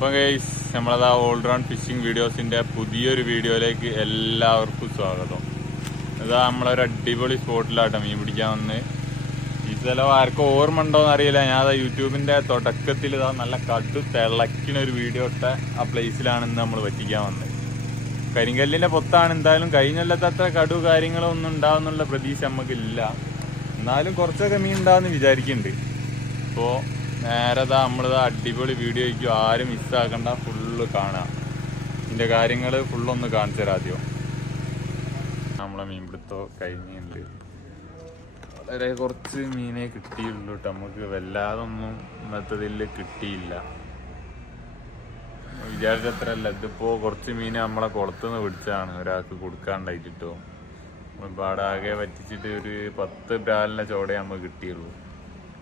അപ്പോൾ guys old allround fishing വീഡിയോസിന്റെ പുതിയൊരു വീഡിയോയിലേക്ക് എല്ലാവർക്കും സ്വാഗതം. ഇതാ നമ്മളൊരു അടിപൊളി സ്പോട്ടിലാട്ടോ മീൻ പിടിക്കാൻ വന്ന്. ഈ സ്ഥലം ആർക്കും ഓർമ്മ ഉണ്ടോയെന്ന് അറിയില്ല. ഞാൻ അതാ യൂട്യൂബിന്റെ തുടക്കത്തിൽ ഇതാ നല്ല കടു തിളക്കിനൊരു വീഡിയോ ഇട്ട ആ പ്ലേസിലാണ് ഇന്ന് നമ്മൾ പറ്റിക്കാൻ വന്നത് കരിങ്കല്ലിന്റെ പൊത്താണ്. എന്തായാലും കഴിഞ്ഞല്ലത്തെ അത്ര കടു കാര്യങ്ങളോ ഒന്നും ഉണ്ടാവുന്നുള്ള പ്രതീക്ഷ നമുക്കില്ല എന്നാലും കുറച്ചൊക്കെ മീൻ ഉണ്ടാവുമെന്ന് വിചാരിക്കുന്നുണ്ട് ഇപ്പോൾ നേരതാ നമ്മളിതാ അടിപൊളി വീഡിയോ ആയിരിക്കും. ആരും മിസ്സാക്കണ്ട ഫുള്ള് കാണുക ഇതിന്റെ കാര്യങ്ങൾ ഫുള്ളൊന്ന് കാണിച്ചു തരാം ആദ്യം. നമ്മളെ മീൻപിടുത്തോ കഴിഞ്ഞുണ്ട് വളരെ കുറച്ച് മീനേ കിട്ടിയുള്ളൂ കേട്ടോ നമുക്ക് വല്ലാതൊന്നും ഇന്നത്തതിൽ കിട്ടിയില്ല. വിചാരിച്ചത്രല്ല ഇതിപ്പോൾ കുറച്ച് മീൻ നമ്മളെ കുളത്തുനിന്ന് പിടിച്ചതാണ് ഒരാൾക്ക് കൊടുക്കാണ്ടായിട്ടോ ഒരുപാട് ആകെ വറ്റിച്ചിട്ട് ഒരു പത്ത് ബ്രാലിനെ ചോടേ നമുക്ക് കിട്ടിയുള്ളൂ.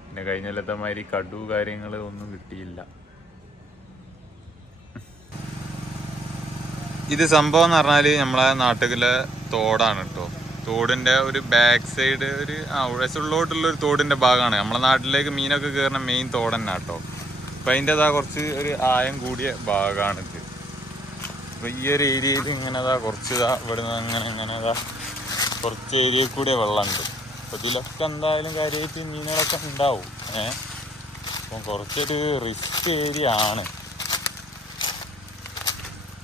പിന്നെ കഴിഞ്ഞല്ലത്തെ മാതിരി കടു കാര്യങ്ങൾ ഒന്നും കിട്ടിയില്ല. ഇത് സംഭവം എന്ന് പറഞ്ഞാൽ നമ്മളെ നാട്ടിലെ തോടാണ് കേട്ടോ തോടിന്റെ ഒരു ബാക്ക് സൈഡ് ഒരു ആ ഉഴസുള്ളോട്ടുള്ള ഒരു തോടിന്റെ ഭാഗമാണ്. നമ്മളെ നാട്ടിലേക്ക് മീനൊക്കെ കയറുന്ന മെയിൻ തോട് തന്നെ കേട്ടോ അപ്പൊ അതിന്റെതാ കുറച്ച് ഒരു ആയം കൂടിയ ഭാഗമാണിത് അപ്പൊ ഈ ഒരു ഏരിയയിൽ ഇങ്ങനെ ഇതാ കുറച്ച് ഇതാ ഇവിടുന്ന് അങ്ങനെ ഇങ്ങനെ ഇതാ കുറച്ച് ഏരിയയിൽ കൂടെ വെള്ളമുണ്ട്. അപ്പൊ ഇതിലൊക്കെ എന്തായാലും കാര്യമായിട്ട് മീനുകളൊക്കെ ഉണ്ടാവും. ഏ? അപ്പം കുറച്ചൊരു റിസ്ക് ഏരിയ ആണ്.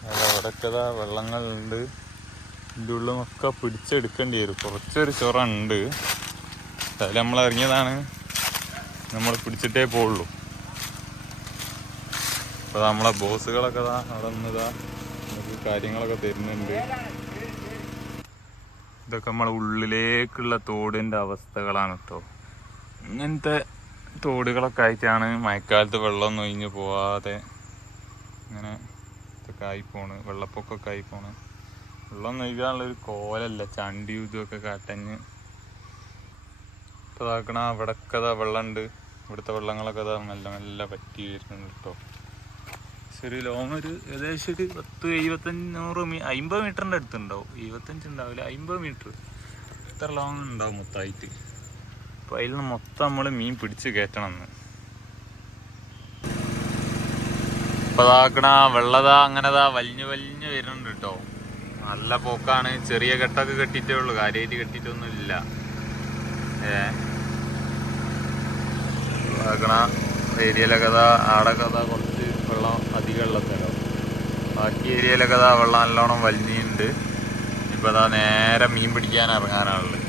അവിടെയൊക്കെ ഇതാ വെള്ളങ്ങളുണ്ട്. ഇതിന്റെ ഉള്ളിൽ നിന്നൊക്കെ പിടിച്ചെടുക്കേണ്ടി വരും. കുറച്ചൊരു ചൊറ ഉണ്ട്. അതിൽ നമ്മൾ ഇറങ്ങിയതാണ്. നമ്മൾ പിടിച്ചിട്ടേ പോവുള്ളൂ. അപ്പോൾ നമ്മളെ ബോസുകളൊക്കെ ഇതാ അവിടെ നിന്നിതാ നമുക്ക് കാര്യങ്ങളൊക്കെ തരുന്നുണ്ട്. ഇതൊക്കെ നമ്മളെ ഉള്ളിലേക്കുള്ള തോടിന്റെ അവസ്ഥകളാണ് കേട്ടോ ഇങ്ങനത്തെ തോടുകളൊക്കെ ആയിട്ടാണ് മഴക്കാലത്ത് വെള്ളം ഒഴിഞ്ഞു പോവാതെ ഇങ്ങനെ ഇതൊക്കെ ആയിപ്പോണ് വെള്ളപ്പൊക്കമൊക്കെ ആയിപ്പോണ് വെള്ളം ഒരു കോലല്ല. ചണ്ടി ഇതൊക്കെ കാട്ടഞ്ഞ് ഇപ്പൊ ഇതാക്കണ അവിടൊക്കെ വെള്ളമുണ്ട് ഇവിടുത്തെ വെള്ളങ്ങളൊക്കെ ഇതാ മെല്ലെ മെല്ലെ പറ്റി വരുന്നുണ്ട് കേട്ടോ ഒരു ലോങ് ഒരു ഏകദേശം ഒരു പത്ത് എഴുപത്തഞ്ഞൂറ് മീ അമ്പത് മീറ്ററിന്റെ അടുത്തുണ്ടാവും. എഴുപത്തഞ്ച് ഉണ്ടാവില്ല അമ്പത് മീറ്റർ. ഇത്ര ലോങ് ഉണ്ടാവും മൊത്തമായിട്ട് അപ്പോൾ അതിൽ നിന്ന് മൊത്തം നമ്മൾ മീൻ പിടിച്ച് കയറ്റണം എന്ന് ഇപ്പതാക്കണാ ഇതാക്കണ വെള്ളതാ അങ്ങനെതാ വലിഞ്ഞു വലിഞ്ഞു വരുന്നുണ്ട് കേട്ടോ നല്ല പോക്കാണ്. ചെറിയ കെട്ടൊക്കെ കെട്ടിയിട്ടേ ഉള്ളൂ. കാര്യമായിട്ട് കെട്ടിയിട്ടൊന്നും ഇല്ല ഏ ഏരിയയിലൊക്കെ ആടെ കുറച്ച് വെള്ളം അധികമുള്ള സ്ഥലം. ബാക്കി ഏരിയയിലൊക്കെ ഇതാ വെള്ളം നല്ലോണം വലിഞ്ഞിട്ടുണ്ട്. ഇപ്പൊ അതാ നേരെ മീൻ പിടിക്കാൻ ഇറങ്ങാനാണുള്ളത്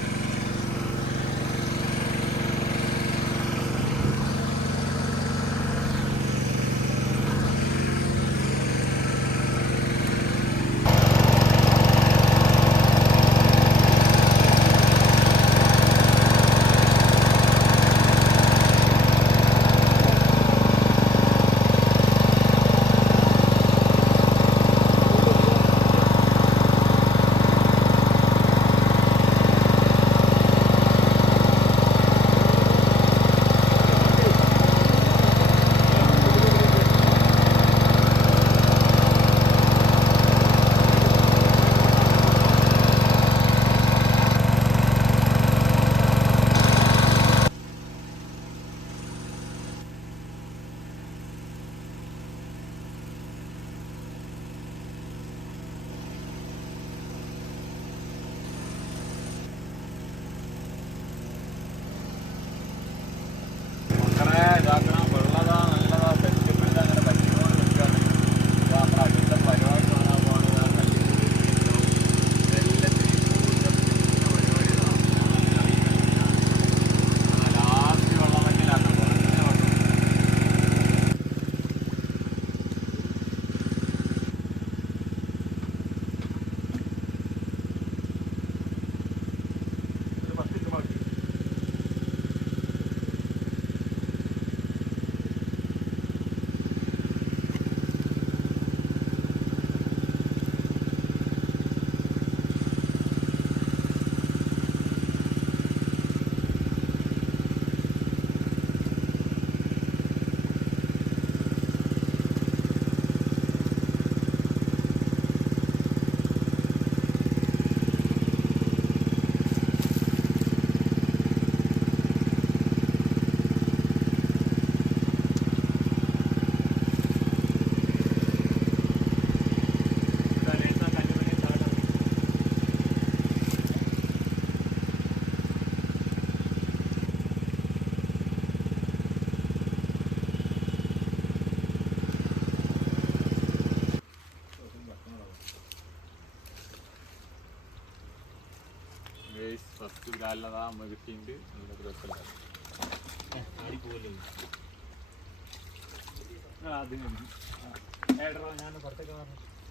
അമ്മ കിട്ടിയിട്ട് നല്ല ഡ്രസ്സല്ല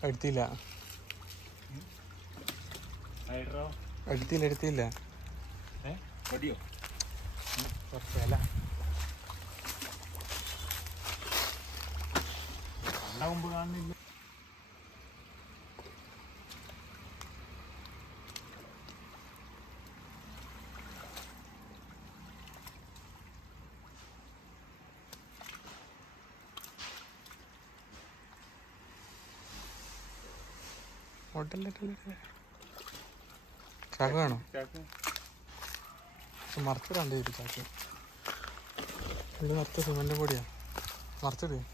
എടുത്തില്ല. എടുത്തില്ല എടുത്തില്ല. വില ചാക്ക് വേണോ? മറച്ചിടാണ്ട് ചാക്ക്. ഇത് മറച്ച സിമെന്റ് പൊടിയാ. മറച്ചിട്.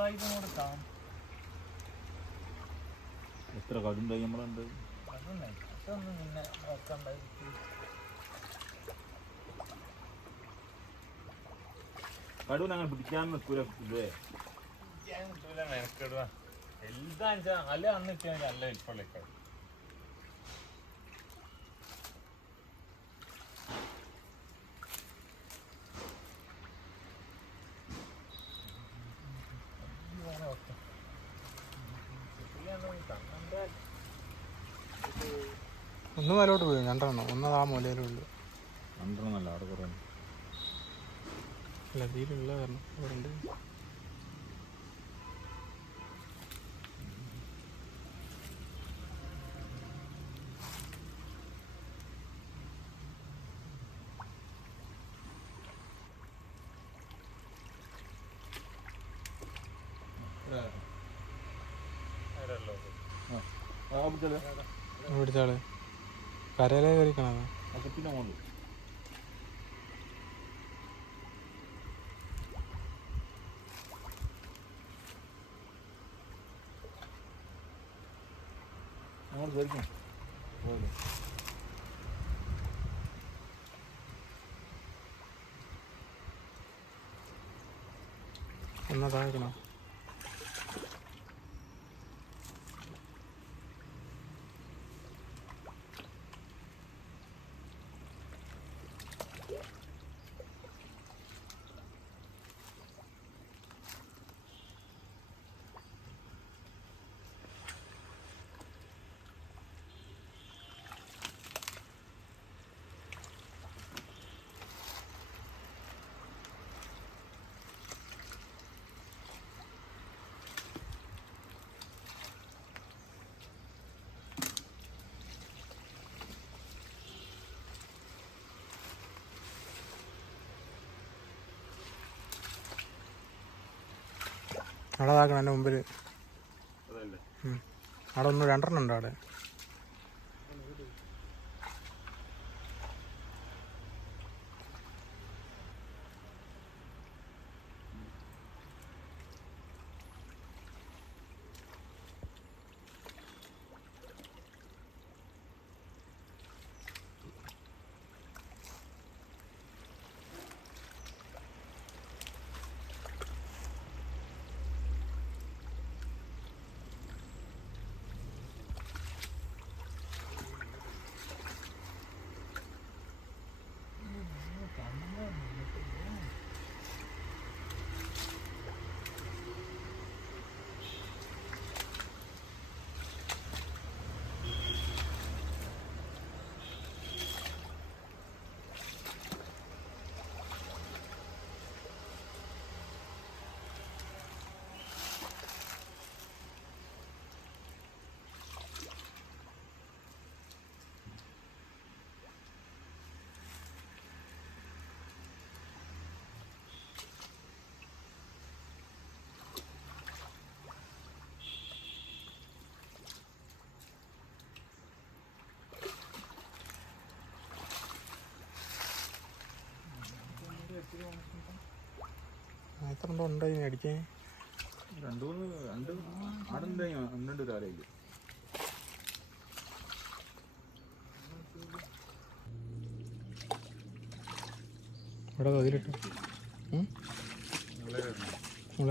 അടിയിൽ പൊത്തിലും മീനുണ്ട് എത്ര കടുണ്ടായി നമ്മളുണ്ട് കടുവൻ അങ്ങനെ പിടിക്കാൻ നിൽക്കൂല ഇല്ലേ എന്താ അല്ല അന്ന് ഇട്ടാൽ നല്ല ഇപ്പോഴേക്കാൾ ഒന്ന് മേലോട്ട് പോയി രണ്ടെണ്ണം. ഒന്ന് ആ മൂലയിലേ രണ്ടെണ്ണം രണ്ടെണ്ണമല്ല അവിടെ കുറേ അല്ല ഇതിലുള്ള കാരണം ഇവിടുത്തെ പിടിച്ചാൾ കരയിലേ കയറിക്കണത് എന്നതായിരിക്കണം കൊണ്ട് അങ്ങോട്ട് കയറിക്കും പോകല്ലേ എന്നാ താഴെക്കണോ. അവിടെ എന്റെ മുമ്പിൽ അവിടെ ഒന്ന് രണ്ടെണ്ണം ഉണ്ട് അവിടെ. എത്ര ഉണ്ടോ ഉണ്ടായി അടിക്കാൻ? രണ്ടു മൂന്ന് രണ്ട് ആടുണ്ടായി അന്നുണ്ട് ഒരാളേക്ക് ഇവിടെ അതിലിട്ടു മുള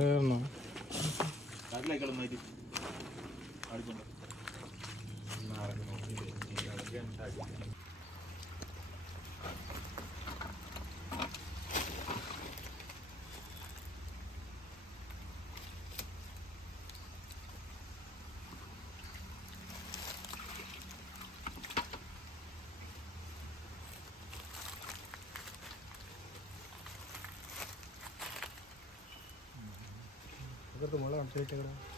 കയറുന്നോ മുള കാണിച്ചു